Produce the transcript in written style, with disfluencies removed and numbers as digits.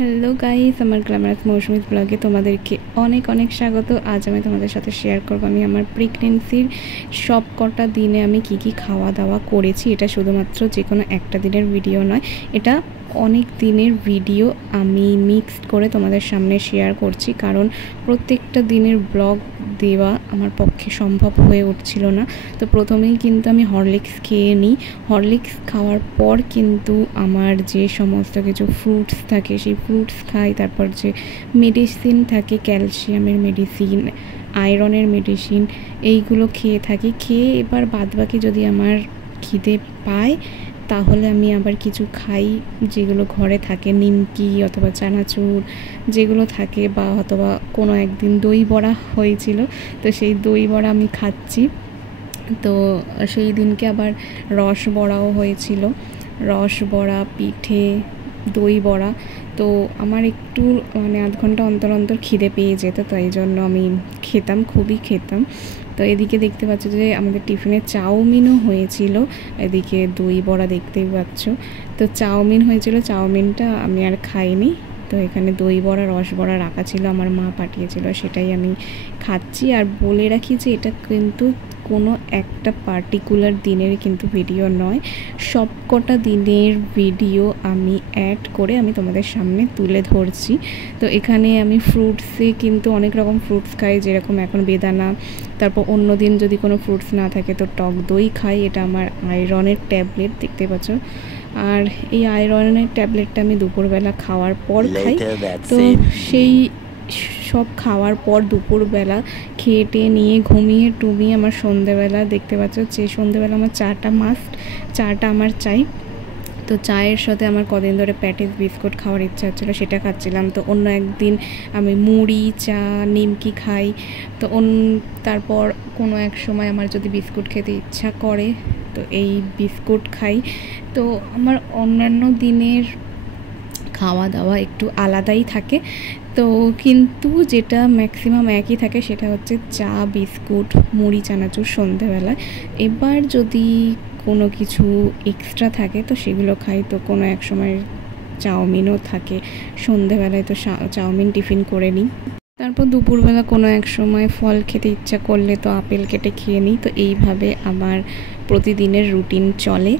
Hello guys, আমার glamorous মৌসুমী ব্লগে তোমাদেরকে অনেক অনেক স্বাগত। আজ আমি তোমাদের সাথে শেয়ার করব আমি আমার প্রেগনেন্সির সব কটা দিনে আমি কি খাওয়া দাওয়া করেছি। এটা শুধুমাত্র যে কোনো একটা দিনের ভিডিও নয়, এটা অনেক দিনের ভিডিও আমি মিক্সড করে তোমাদের সামনে শেয়ার করছি, কারণ প্রত্যেকটা দিনের ব্লগ দেওয়া আমার পক্ষে সম্ভব হয়ে উঠছিল না। তো প্রথমেই কিন্তু আমি হরলিক্স খেয়ে নিই। হরলিক্স খাওয়ার পর কিন্তু আমার যে সমস্ত কিছু ফ্রুটস থাকে সেই ফ্রুটস খাই। তারপর যে মেডিসিন থাকে, ক্যালসিয়ামের মেডিসিন, আয়রনের মেডিসিন, এইগুলো খেয়ে থাকি। খেয়ে এবার বাদবাকি যদি আমার খিদে পায় তাহলে আমি আবার কিছু খাই, যেগুলো ঘরে থাকে, নিমকি অথবা চানাচুর যেগুলো থাকে, বা অথবা কোনো একদিন দই বড়া হয়েছিল, তো সেই দই বড়া আমি খাচ্ছি। তো সেই দিনকে আবার রস বড়াও হয়েছিল, রস বড়া, পিঠে, দই বড়া। তো আমার একটু আধ ঘন্টা অন্তর অন্তর খিদে পেয়ে যেত, তো এই জন্য আমি খেতাম, খুবই খেতাম। তো এদিকে দেখতে পাচ্ছ যে আমাদের টিফিনে চাউমিনও হয়েছিল, এদিকে দই বড়া দেখতেই পাচ্ছ। তো চাউমিন হয়েছিল, চাউমিনটা আমি আর খাইনি। তো এখানে দই বড়া, রস বড়া রাখা ছিল, আমার মা পাঠিয়েছিল, সেটাই আমি খাচ্ছি। আর বলে রাখি যে এটা কিন্তু কোনো একটা পার্টিকুলার দিনের কিন্তু ভিডিও নয়, সব কটা দিনের ভিডিও আমি অ্যাড করে আমি তোমাদের সামনে তুলে ধরছি। তো এখানে আমি ফ্রুটসে কিন্তু অনেক রকম ফ্রুটস খাই, যেরকম এখন বেদানা। তারপর অন্য দিন যদি কোনো ফ্রুটস না থাকে তো টক দই খাই, এটা আমার আয়রনের ট্যাবলেট, দেখতে পাচ্ছ। আর এই আয়রনের ট্যাবলেটটা আমি দুপুরবেলা খাওয়ার পর খাই। তো সেই সব খাওয়ার পর দুপুরবেলা খেয়ে টেয়ে নিয়ে ঘুমিয়ে টুমিয়ে আমার সন্ধেবেলা দেখতে পাচ্ছ যে সন্ধেবেলা আমার চাটা মাস্ট, চাটা আমার চাই। তো চায়ের সাথে আমার কদিন ধরে প্যাটিস বিস্কুট খাওয়ার ইচ্ছা হচ্ছিলো, সেটা খাচ্ছিলাম। তো অন্য একদিন আমি মুড়ি, চা, নিমকি খাই। তো তারপর কোনো এক সময় আমার যদি বিস্কুট খেতে ইচ্ছা করে তো এই বিস্কুট খাই। তো আমার অন্যান্য দিনের খাওয়া দাওয়া একটু আলাদাই থাকে, তো কিন্তু যেটা ম্যাক্সিমাম একই থাকে সেটা হচ্ছে চা, বিস্কুট, মুড়ি, চানাচুর সন্ধেবেলায়। এবার যদি কোনো কিছু এক্সট্রা থাকে তো সেগুলো খাই। তো কোনো এক সময় চাউমিনও থাকে সন্ধেবেলায়, তো চাউমিন টিফিন করে নিই। তারপর দুপুরবেলা কোনো এক সময় ফল খেতে ইচ্ছা করলে তো আপেল কেটে খেয়ে নিই। তো এইভাবে আমার প্রতিদিনের রুটিন চলে।